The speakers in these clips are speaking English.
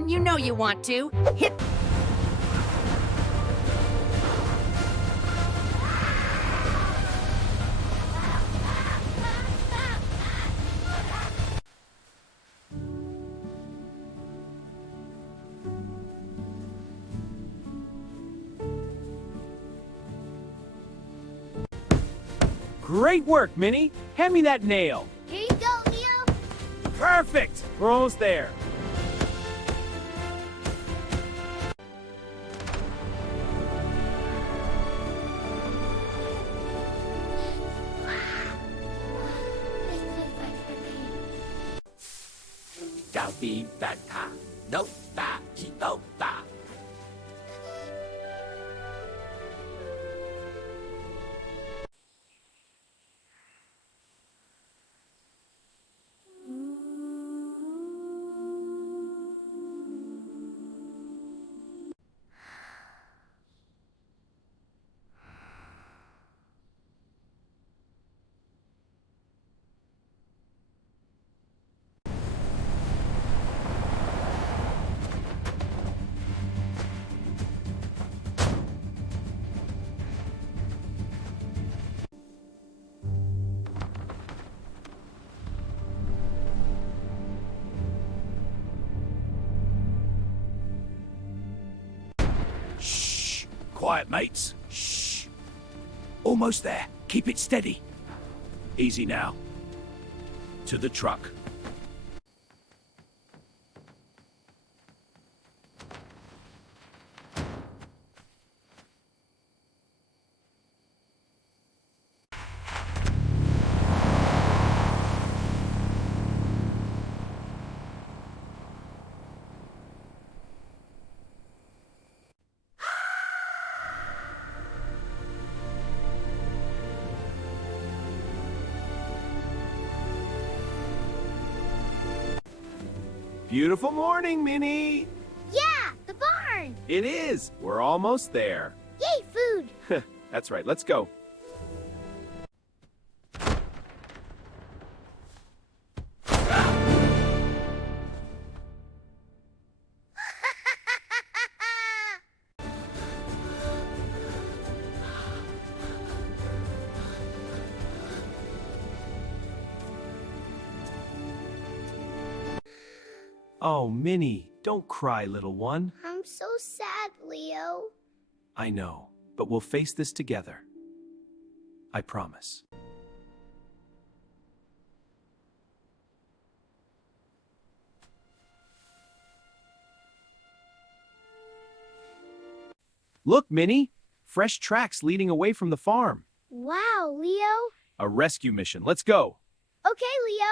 on, you know you want to. Hit. Great work, Minnie. Hand me that nail. Here you go, Leo. Perfect. We're almost there. Shh! Quiet, mates. Shh! Almost there. Keep it steady. Easy now. To the truck. Beautiful morning, Minnie. Yeah, the barn. It is. We're almost there. Yay, food. That's right. Let's go. Oh, Minnie, don't cry, little one. I'm so sad, Leo. I know, but we'll face this together. I promise. Look, Minnie! Fresh tracks leading away from the farm. Wow, Leo. A rescue mission. Let's go. Okay, Leo.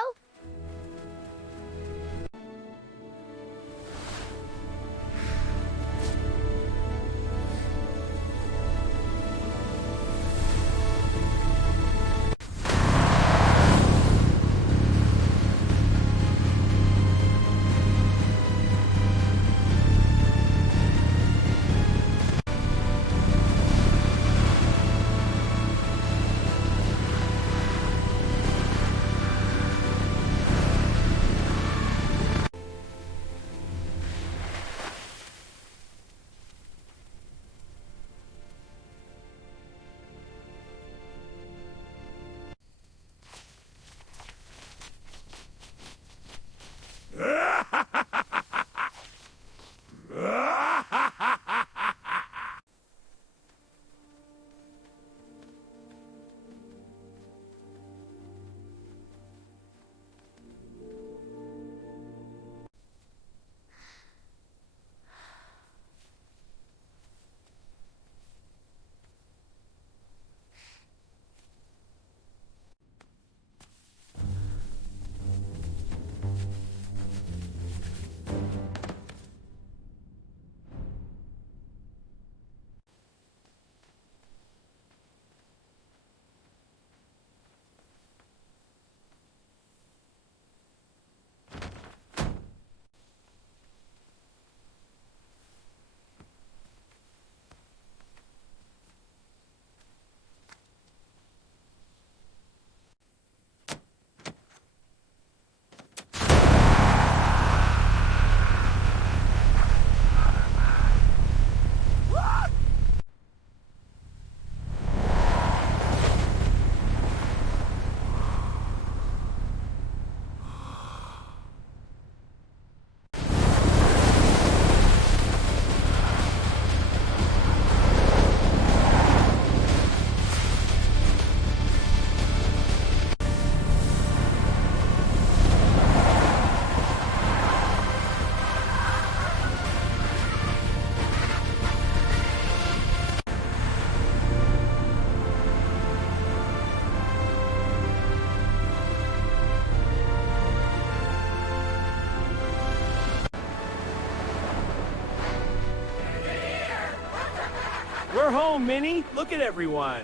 We're home, Minnie. Look at everyone.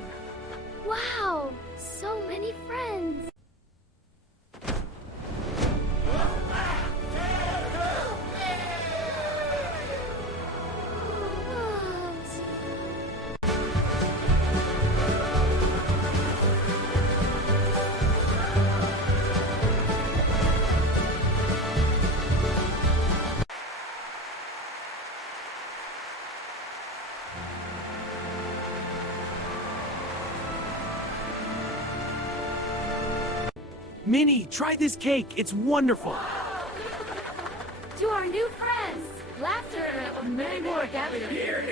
Wow, so many friends. Minnie, try this cake. It's wonderful. To our new friends, laughter and many more gathered here.